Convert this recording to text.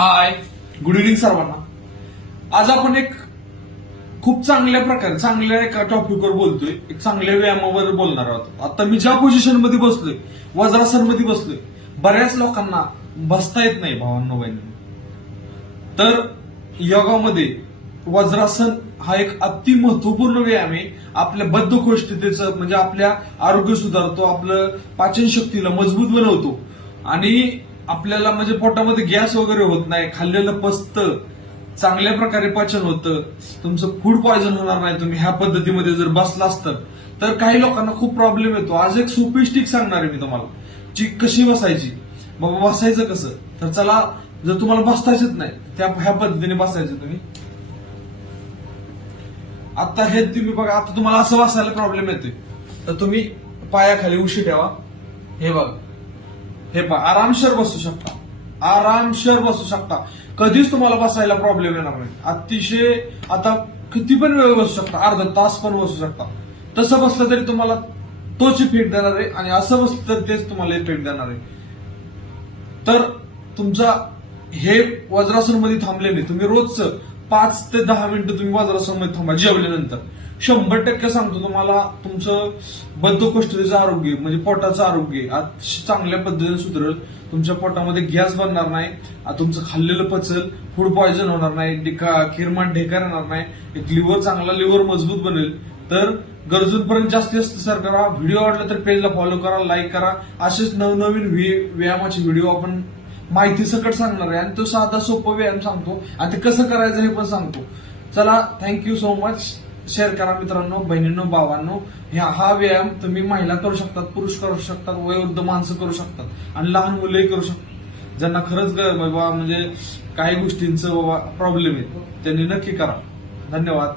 हाय, good evening सर्वांना. आज आपण एक खूप चांगल्या एका टॉपिकवर बोलतोय. एक चांगल्या व्यायामावर बोलणार आहोत. आता मी ज्या पोझिशन मध्ये बसलोय, वज्रासन मध्ये बसलोय, बऱ्याच लोकांना बसता येत नाही भावांनो बहिणींनो. तर योगामध्ये वज्रासन हा एक अति महत्वपूर्ण व्यायाम आहे. आपल्या बद्धकोष्ठतेचं म्हणजे आपल्या आरोग्य सुधारतो, आपलं पाचन शक्तीला मजबूत बनवतो आणि आपल्याला म्हणजे पोटामध्ये गॅस वगैरे होत नाही, खाल्लेलं पचतं, चांगल्या प्रकारे पचन होतं, तुमचं फूड पॉयझन होणार नाही तुम्ही ह्या पद्धतीमध्ये जर बसला असतं. तर काही लोकांना खूप प्रॉब्लेम येतो. आज एक सोपी स्टिक सांगणार आहे मी तुम्हाला, जी कशी बसायची. बाबा बसायचं कसं, तर चला, जर तुम्हाला बसतायचंच नाही त्या ह्या पद्धतीने बसायचं तुम्ही. आता हे तुम्ही बघा, आता तुम्हाला असं बसायला प्रॉब्लेम येतोय तर तुम्ही पायाखाली उशी ठेवा. हे बघा, हे पहा, आरामशीर बसू शकता, आरामशीर बसू शकता. कधीच तुम्हाला बसायला प्रॉब्लेम येणार नाही. अतिशय आता किती पण वेळ बसू शकता, अर्धा तास पण बसू शकता. तसं बसलं तरी तुम्हाला तोच इफेक्ट देणार आहे आणि असं बसलं तरी तेच तुम्हाला इफेक्ट देणार आहे. तर तुमचा हे वज्रासन मध्ये थांबले नाही, तुम्ही रोजचं 5 ते 10 मिनिटं तुम्ही वज्रासन मध्ये थांबा जेवल्यानंतर. 100% सांगतो तुम्हाला, तुमचं बद्धकोष्ठतेचं आरोग्य म्हणजे पोटाचं आरोग्य चांगल्या पद्धतीने सुधारेल. तुमच्या पोटामध्ये गॅस बनणार नाही, तुमचं खाल्लेलं पचल, फूड पॉयझन होणार नाही, किरमान ढेकार येणार नाही, एक लिव्हर चांगला लिव्हर मजबूत बनेल. तर गरजूंपर्यंत जास्तीत जास्त शेअर करा. व्हिडिओ आवडला तर पेजला फॉलो करा, लाईक करा. असेच नवनवीन व्यायामाचे व्हिडिओ आपण माहिती सकट सांगणार आहे आणि तो साधा सोपं व्यायाम सांगतो आणि ते कसं करायचं हे पण सांगतो. चला, थँक्यू सो मच. शेअर करा मित्रांनो, बहिणींनो, भावांनो. हा व्यायाम तुम्ही महिला करू शकतात, पुरुष करू शकतात, वयोवृद्ध माणसं करू शकतात आणि लहान मुलंही करू शकतात. ज्यांना खरंच बाबा म्हणजे काही गोष्टींचं बाबा प्रॉब्लेम आहे त्यांनी नक्की करा. धन्यवाद.